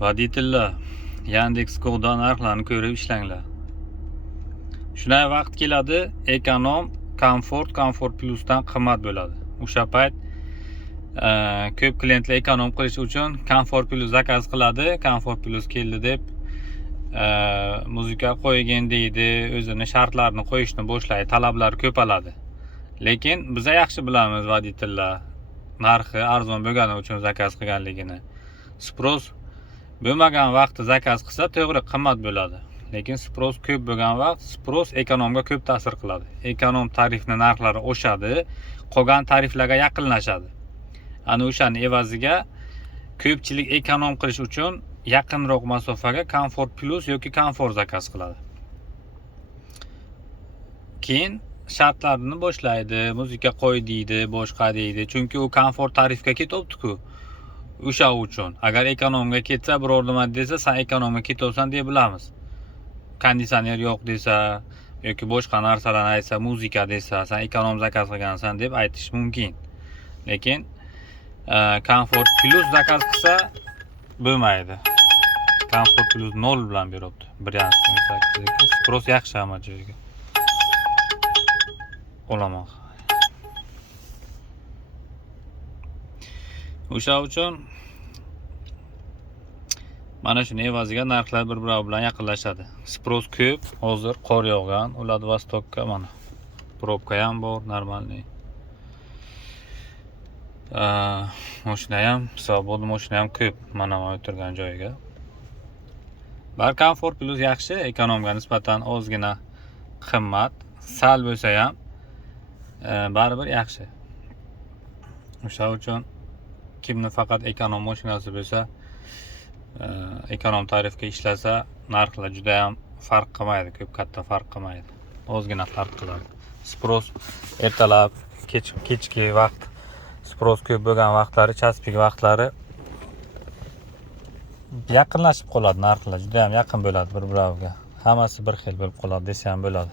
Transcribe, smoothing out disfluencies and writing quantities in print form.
Voditellar, Yandex.Go'da narxlarni ko'rib ishlanglar. Shunday vaqt keladi, ekonom, komfort plusdan qimmat bo'ladi. O'sha payt ko'p klientlar ekonom qilish uchun komfort plus zakaz qiladi. Komfort plus keldi deb muzika qo'ygin deydi, o'zini shartlarini qo'yishni boshlaydi, talablar ko'paladi. Lekin biz yaxshi bilamiz voditellar narxi arzon bo'lgani uchun zakaz qilganligini. Spros bo'lmagan vaqtda zakaz qilsa to'g'ri qimmat bo'ladi. Lekin spros ko'p bo'lgan vaqt spros ekonomga ko'p ta'sir qiladi. Ekonom tarifni narxlari oshadi, qolgan tariflarga yaqinlashadi. Ana o'shaning evaziga ko'pchilik ekonom qilish uchun yaqinroq masofaga komfort plus yoki komfort zakaz qiladi. Keyin shartlarini boshlaydi, muzika qo'y deydi, boshqa deydi. Chunki u komfort tarifga ketyapti-ku. O'sha uchun. Agar ekonomga ketsa, biror nima desa, sen ekonomga ketyapsan deb bilamiz. Konditsioner yo'q desa yoki boshqa narsalarni aytsa, muzika desa, sen ekonom zakaz qilgansan deb aytish mumkin. Lekin komfort plus zakaz qilsa bo'lmaydi. Komfort plus 0 bilan beryapti. 1.8. Spros yaxshi hamma joyga. Olaman. O'sha uchun mana shuni evaziga narxlar bir-biri bilan yaqinlashadi. Spros ko'p, hozir qor yog'gan, Vladivostokka mana probka ham bor, normalniy. Mashina ham, Svoboda mashina ham ko'p, mana o'tirgan joyiga. Komfort plus yaxshi, ekonomga nisbatan ozgina qimmat, sal bo'lsa ham baribir yaxshi. O'sha uchun kimni faqat ekonom mashinasi bo'lsa, ekonom tarifga ishlasa, narxlar juda ham farq qilmaydi, ko'p katta farq qilmaydi. Ozgina farq qiladi. Spros ertalab, kechki vaqt, spros ko'p bo'lgan vaqtlari, chaspik vaqtlari yaqinlashib qoladi narxlar, juda ham yaqin bo'ladi bir-biriga. Hammasi bir xil bo'lib qoladi desa ham bo'ladi.